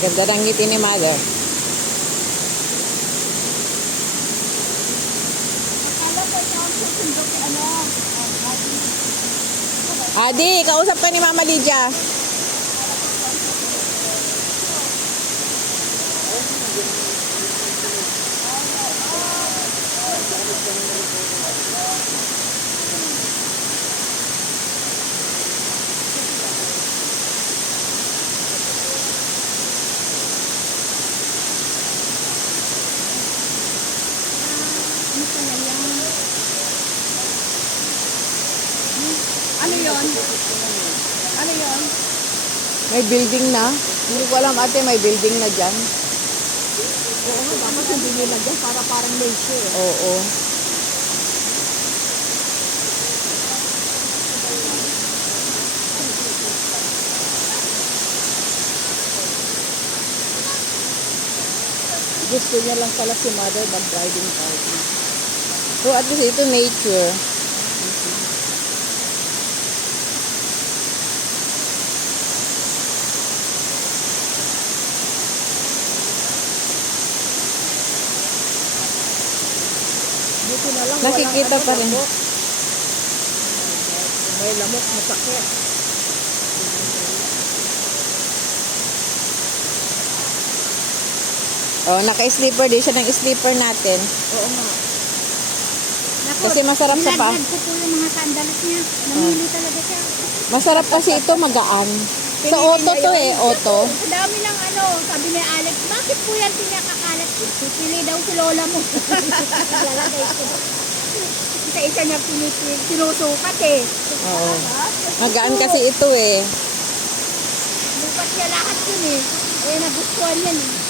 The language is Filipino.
Ganda ng ngiti ni Mother. Adi, kausap ka ni Mama Lydia. Ano yun? Ano yun? May building na. Hindi ko alam ate, may building na dyan. Oo nga, dapat hindi nila dyan para parang leisure. Oo. Gusto niya lang pala si Mother mag-riding party. So at least ito nature. Dito na lang, Nakikita walang pa rin. lamok. May lamok, masakit. Oh, naka-sleeper din siya ng sleeper natin. Oo nga. Kasi masarap sa pa. Nilaglag ko po yung mga sandalas niya. Namili talaga siya. Masarap kasi ito magaan. Sa auto to eh, auto. Sa dami ng ano, sabi ni Alex, bakit po yan pinakakalat? Pipili daw si Lola mo. Lalagay ko. Isa-isa niya sinusukat eh. Oo. Magaan kasi ito eh. Lupat niya lahat yun eh. Eh, nagustuhan yan eh.